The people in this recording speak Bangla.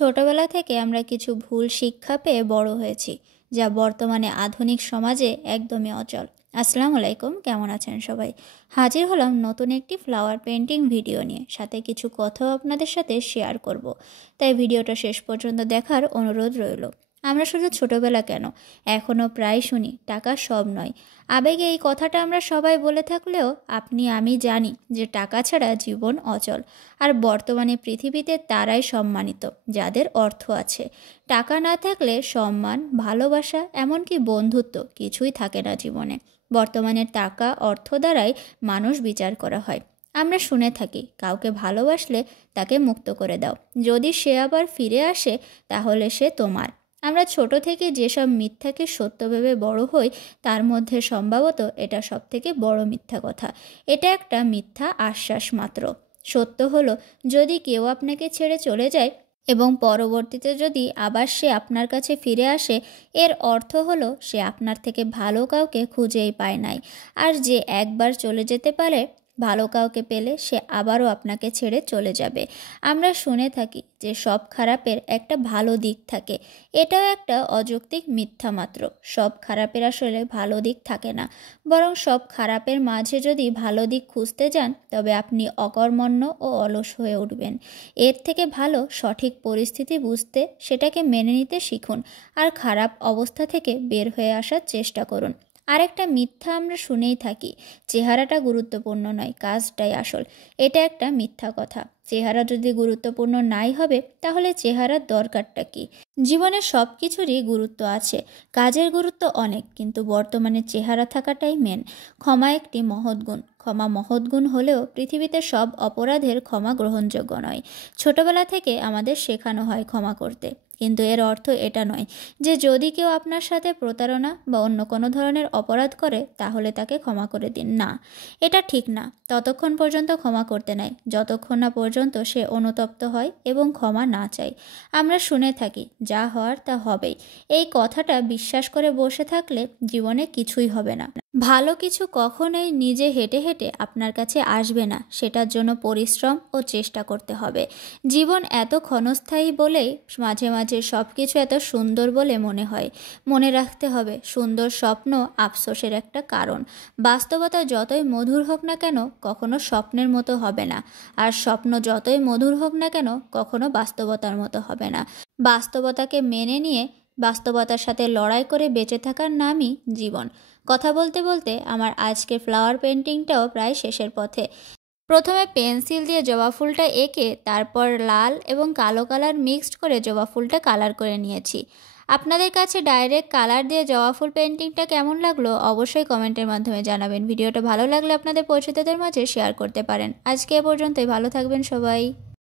ছোটবেলা থেকে আমরা কিছু ভুল শিক্ষা পেয়ে বড় হয়েছি, যা বর্তমানে আধুনিক সমাজে একদমই অচল। আসসালামু আলাইকুম, কেমন আছেন সবাই? হাজির হলাম নতুন একটি ফ্লাওয়ার পেন্টিং ভিডিও নিয়ে, সাথে কিছু কথাও আপনাদের সাথে শেয়ার করব। তাই ভিডিওটা শেষ পর্যন্ত দেখার অনুরোধ রইল। আমরা শুধু ছোটবেলা কেন, এখনও প্রায় শুনি টাকা সব নয়। আবেগে এই কথাটা আমরা সবাই বলে থাকলেও আপনি আমি জানি যে টাকা ছাড়া জীবন অচল। আর বর্তমানে পৃথিবীতে তারাই সম্মানিত যাদের অর্থ আছে। টাকা না থাকলে সম্মান, ভালোবাসা, এমনকি বন্ধুত্ব কিছুই থাকে না জীবনে। বর্তমানে টাকা, অর্থ দ্বারাই মানুষ বিচার করা হয়। আমরা শুনে থাকি, কাউকে ভালোবাসলে তাকে মুক্ত করে দাও, যদি সে আবার ফিরে আসে তাহলে সে তোমার। আমরা ছোট থেকে যেসব মিথ্যাকে সত্য ভেবে বড় হই, তার মধ্যে সম্ভবত এটা সবথেকে বড় মিথ্যা কথা। এটা একটা মিথ্যা আশ্বাস মাত্র। সত্য হলো, যদি কেউ আপনাকে ছেড়ে চলে যায় এবং পরবর্তীতে যদি আবার সে আপনার কাছে ফিরে আসে, এর অর্থ হলো সে আপনার থেকে ভালো কাউকে খুঁজেই পায় নাই। আর যে একবার চলে যেতে পারে, ভালো কাউকে পেলে সে আবারও আপনাকে ছেড়ে চলে যাবে। আমরা শুনে থাকি যে সব খারাপের একটা ভালো দিক থাকে। এটাও একটা অযৌক্তিক মিথ্যা মাত্র। সব খারাপের আসলে ভালো দিক থাকে না, বরং সব খারাপের মাঝে যদি ভালো দিক খুঁজতে যান, তবে আপনি অকর্মণ্য ও অলস হয়ে উঠবেন। এর থেকে ভালো সঠিক পরিস্থিতি বুঝতে, সেটাকে মেনে নিতে শিখুন, আর খারাপ অবস্থা থেকে বের হয়ে আসার চেষ্টা করুন। আরেকটা মিথ্যা আমরা শুনেই থাকি, চেহারাটা গুরুত্বপূর্ণ নয়, কাজটাই আসল। এটা একটা মিথ্যা কথা। চেহারা যদি গুরুত্বপূর্ণ নাই হবে, তাহলে চেহারার দরকারটা কি? জীবনে সব কিছুরই গুরুত্ব আছে, কাজের গুরুত্ব অনেক, কিন্তু বর্তমানে চেহারা থাকাটাই মেন। ক্ষমা একটি মহৎ গুণ। ক্ষমা মহৎ গুণ হলেও পৃথিবীতে সব অপরাধের ক্ষমা গ্রহণযোগ্য নয়। ছোটবেলা থেকে আমাদের শেখানো হয় ক্ষমা করতে, কিন্তু এর অর্থ এটা নয় যে যদি কেউ আপনার সাথে প্রতারণা বা অন্য কোনো ধরনের অপরাধ করে তাহলে তাকে ক্ষমা করে দিন। না, এটা ঠিক না। ততক্ষণ পর্যন্ত ক্ষমা করতে নাই যতক্ষণ না পর্যন্ত সে অনুতপ্ত হয় এবং ক্ষমা না চায়। আমরা শুনে থাকি, যা হওয়ার তা হবেই। এই কথাটা বিশ্বাস করে বসে থাকলে জীবনে কিছুই হবে না। ভালো কিছু কখনোই নিজে হেঁটে হেঁটে আপনার কাছে আসবে না, সেটার জন্য পরিশ্রম ও চেষ্টা করতে হবে। জীবন এত ক্ষণস্থায়ী বলেই মাঝে মাঝে সব কিছু এত সুন্দর বলে মনে হয়। মনে রাখতে হবে, সুন্দর স্বপ্ন আফসোসের একটা কারণ। বাস্তবতা যতই মধুর হোক না কেন, কখনো স্বপ্নের মতো হবে না। আর স্বপ্ন যতই মধুর হোক না কেন, কখনো বাস্তবতার মতো হবে না। বাস্তবতাকে মেনে নিয়ে বাস্তবতার সাথে লড়াই করে বেঁচে থাকার নামই জীবন। কথা বলতে বলতে আমার আজকের ফ্লাওয়ার পেন্টিংটাও প্রায় শেষের পথে। প্রথমে পেন্সিল দিয়ে জবা ফুলটা এঁকে তারপর লাল এবং কালো কালার মিক্সড করে জবা ফুলটা কালার করে নিয়েছি। আপনাদের কাছে ডাইরেক্ট কালার দিয়ে জবা ফুল পেন্টিংটা কেমন লাগলো অবশ্যই কমেন্টের মাধ্যমে জানাবেন। ভিডিওটা ভালো লাগলে আপনাদের পরিচিতদের মাঝে শেয়ার করতে পারেন। আজকে এ পর্যন্তই, ভালো থাকবেন সবাই।